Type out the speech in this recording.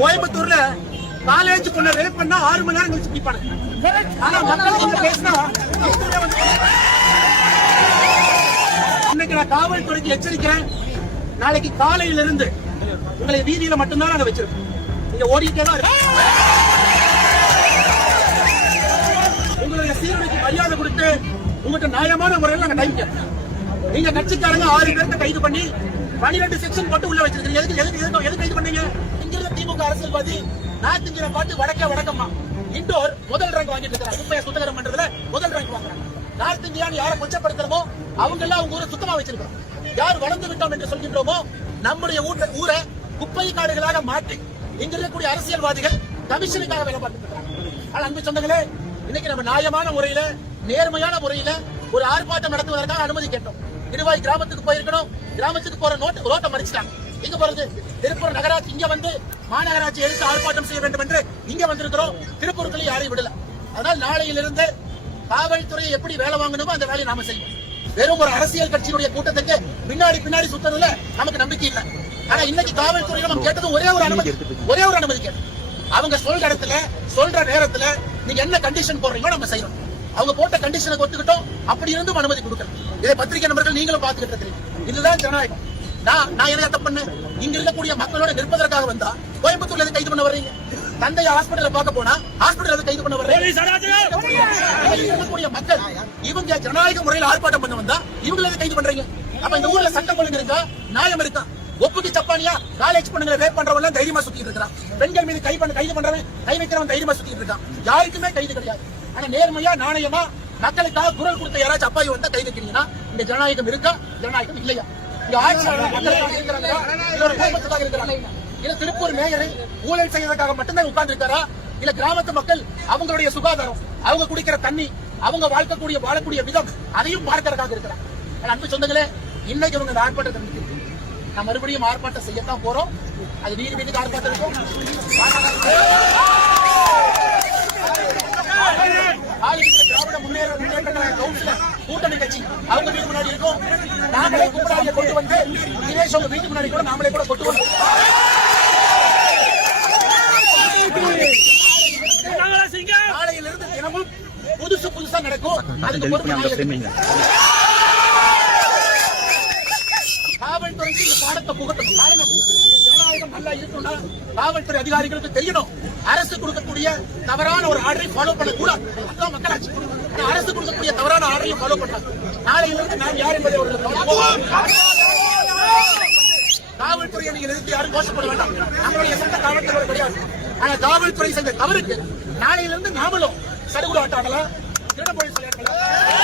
கோயம்புத்தூர்ல காலேஜ் பொண்ண ரேப் பண்ணா 6 மணி நேரம் கழிச்சு பிடிப்பாங்க. ஆனா மக்கள் கிட்ட பேசினா இன்னைக்கு நான் காவல்துறைக்கு எச்சரிக்கிறேன். நாளைக்கு காலையில இருந்து உங்களை வீதியில மட்டும்தான் நாங்க வச்சிருக்கோம். நீங்க ஓடிட்டே தான் உங்களுடைய சீருடைக்கு மரியாதை கொடுத்து உங்கள்கிட்ட நியாயமான முறையில் நாங்க டைம் கேட்போம். நீங்க கட்சிக்காரங்க 6 பேருக்கு கைது பண்ணி 12 செக்ஷன் போட்டு உள்ள வச்சிருக்கீங்க. எது கைது பண்ணீங்க? இங்கிருந்த திமுக அரசியல்வாதி நாட்டுங்கிற பாட்டு வடக்கம்மா இண்டோர் முதல் ரேங்க் வாங்கிட்டு இருக்காங்க. குப்பையை சுத்தகரம் பண்றதுல முதல் ரேங்க் வாங்குறாங்க. நார்த் இந்தியான்னு யாரை கொச்சப்படுத்துறோமோ அவங்க எல்லாம் அவங்க ஊரை சுத்தமா வச்சிருக்கோம். யார் வளர்ந்து விட்டோம் என்று சொல்கின்றோமோ நம்முடைய ஊரை குப்பை காடுகளாக மாற்றி இங்க இருக்கக்கூடிய அரசியல்வாதிகள் கமிஷனுக்காக வேலை பார்த்துட்டு இருக்காங்க. அன்பு சொந்தங்களே, இன்னைக்கு நம்ம நியாயமான முறையில நேர்மையான முறையில ஒரு ஆர்ப்பாட்டம் நடத்துவதற்காக அனுமதி கேட்டோம். இடுவாய் கிராமத்துக்கு போயிருக்கணும். கிராமத்துக்கு போற ரோட்டை மறிச்சிட்டாங்க. எங்க போறது? திருப்பூர் நகராட்சி இங்க வந்து மாநகராட்சி எடுத்து ஆர்ப்பாட்டம் செய்ய வேண்டும் என்று இங்க வந்திருக்கிறோம். திருப்பூருக்குள்ள யாரையும் விடல. அதனால் நாளையிலிருந்து காவல்துறையை எப்படி வேலை வாங்கணுமோ அந்த வேலையை நாம செய்வோம். வெறும் ஒரு அரசியல் கட்சியினுடைய கூட்டத்துக்கு பின்னாடி சுத்ததுல நமக்கு நம்பிக்கை இல்லை. ஆனா இன்னைக்கு காவல்துறையில நம்ம கேட்டது ஒரே ஒரு அனுமதி கேட்டோம். அவங்க சொல்ற இடத்துல சொல்ற நேரத்துல நீங்க என்ன கண்டிஷன் போடுறீங்களோ நம்ம செய்யணும். அவங்க போட்ட கண்டிஷனுக்கு ஒத்துக்கிட்டோம். அப்படி இருந்தும் அனுமதி கொடுக்கணும். இதை பத்திரிகை நபர்கள் நீங்களும் பார்த்துக்கிட்டு இருக்கீங்க. இதுதான் ஜனநாயகம். நான் என்ன தப்பு பண்ண? இங்க இருக்கக்கூடிய மக்களோட நிற்பதற்காக வந்தா கோயம்புத்தூர்ல கைது பண்ண வர்றீங்க. தந்தைய ஹாஸ்பிட்டல பார்க்க போனா ஹாஸ்பிட்டல் கைது பண்ண வர்றீங்க. இருக்கக்கூடிய மக்கள் இவங்க ஜனநாயக முறையில் ஆர்ப்பாட்டம் பண்ண வந்தா இவங்களை கைது பண்றீங்க. அப்ப இந்த ஊர்ல சட்டம் ஒழுங்கு இருக்கா? நியாயம் இருக்கா? ஒப்புக்கு சப்பானியா காலேஜ் பொண்ணுங்களை ரேப் பண்றவங்க தைரியமா சுத்திட்டு இருக்கான். பெண்கள் மீது கைது பண்றவன் கை வைக்கிறவன் தைரியமா சுத்திட்டு இருக்கான். யாருக்குமே கைது கிடையாது. ஆனா நேர்மையா நாணயமா மக்களுக்காக குரல் கொடுத்த யாராச்சும் அப்பாவி வந்தா கை வைக்கிறீங்கன்னா இந்த ஜனநாயகம் இருக்கா? ஜனநாயகம் இல்லையா? இங்க ஆட்சியாளர் மக்களுக்காக இருக்கிறாங்களா? இல்ல குடும்பத்துக்காக இருக்கிறாங்க? இல்ல திருப்பூர் மேயரை ஊழல் செய்வதற்காக மட்டும்தான் உட்கார்ந்து இருக்காரா? இல்ல கிராமத்து மக்கள் அவங்களுடைய சுகாதாரம், அவங்க குடிக்கிற தண்ணி, அவங்க வாழக்கூடிய விதம் அதையும் பார்க்கறதுக்காக இருக்கிறாங்க. அன்பு சொந்தங்களே, இன்னைக்கு இவங்க ஆர்ப்பாட்டத்தை நான் மறுபடியும் ஆர்ப்பாட்டம் செய்யத்தான் போறோம். அது வீட்டுக்கு ஆர்ப்பாட்டம் இருக்கும். திராவிட முன்னேற்ற கவுன்சிலர் கூட்டணி கட்சி அவங்க வீட்டு முன்னாடி இருக்கும். நாமளே கூட்டாளியை கொண்டு வந்து தினேஷ் அவங்க வீட்டு முன்னாடி கூட நாமளே கூட கொண்டு வந்து நாளையிலிருந்து தினமும் புதுசா நடக்கும். அதுக்கு பொறுப்பு காவல்துறைக்கு இந்த பாடத்தை புகட்டணும். ஜனநாயகம் நல்லா இருக்கணும்னா காவல்துறை அதிகாரிகளுக்கு தெரியணும். அரசு கொடுக்கக்கூடிய தவறான ஒரு ஆர்டரை ஃபாலோ பண்ணக்கூடாது. அதான் மக்களாட்சி. அரசு கொடுக்கக்கூடிய தவறான ஆர்டரையும் ஃபாலோ பண்றாங்க. நாளையிலிருந்து நாம் யார் என்பதை காவல்துறையை நீங்கள் எதிர்த்து யாரும் கோஷப்பட வேண்டாம். நம்மளுடைய சொந்த காவல்துறை கிடையாது. ஆனா காவல்துறை செஞ்ச தவறுக்கு நாளையிலிருந்து நாமளும் சடுகுடு ஆட்டம் ஆடலாம், திருட போலீஸ் விளையாடலாம்.